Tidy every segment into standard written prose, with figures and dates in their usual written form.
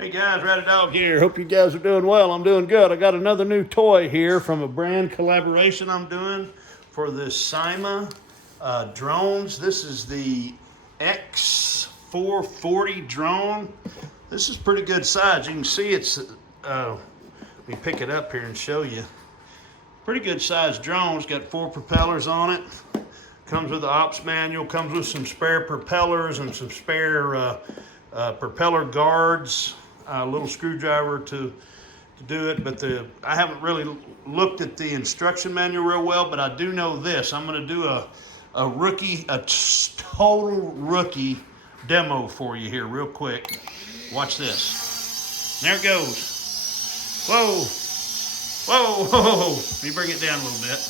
Hey guys, Ratty Dog here. Hope you guys are doing well. I'm doing good. I got another new toy here from a brand collaboration I'm doing for the Syma drones. This is the X440 drone. This is pretty good size. You can see it's, let me pick it up here and show you. Pretty good sized drone. It's got 4 propellers on it. Comes with the ops manual, comes with some spare propellers and some spare propeller guards. A little screwdriver to do it, but I haven't really looked at the instruction manual real well, but I do know this. I'm going to do a total rookie demo for you here real quick. Watch this. There it goes. Whoa. Whoa, whoa, whoa. Let me bring it down a little bit.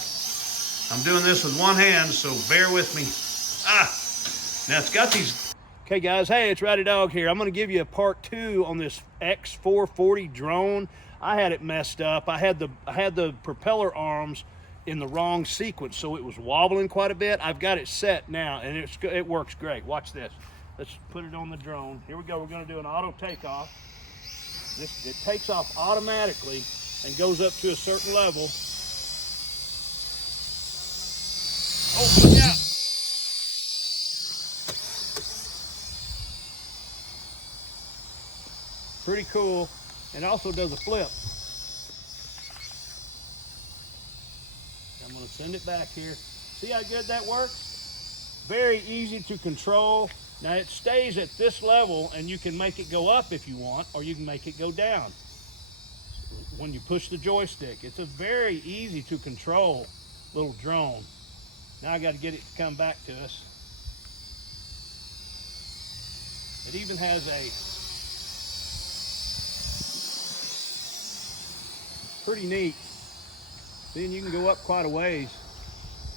I'm doing this with one hand, so bear with me. Now it's got these. Okay guys, hey, it's Ratty Dog here. I'm gonna give you a part 2 on this X440 drone. I had it messed up. I had the propeller arms in the wrong sequence, so it was wobbling quite a bit. I've got it set now, and it works great. Watch this. Let's put it on the drone. Here we go. We're gonna do an auto takeoff. It takes off automatically and goes up to a certain level. Oh, look out. Pretty cool, and it also does a flip. I'm going to send it back here. See how good that works? Very easy to control. Now it stays at this level, and you can make it go up if you want, or you can make it go down when you push the joystick. It's a very easy to control little drone. Now I got to get it to come back to us. It even has a pretty neat. Then you can go up quite a ways.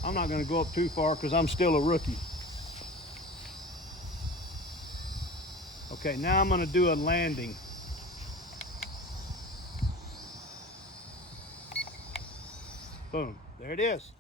I'm not going to go up too far because I'm still a rookie. Okay, now I'm going to do a landing. Boom, there it is.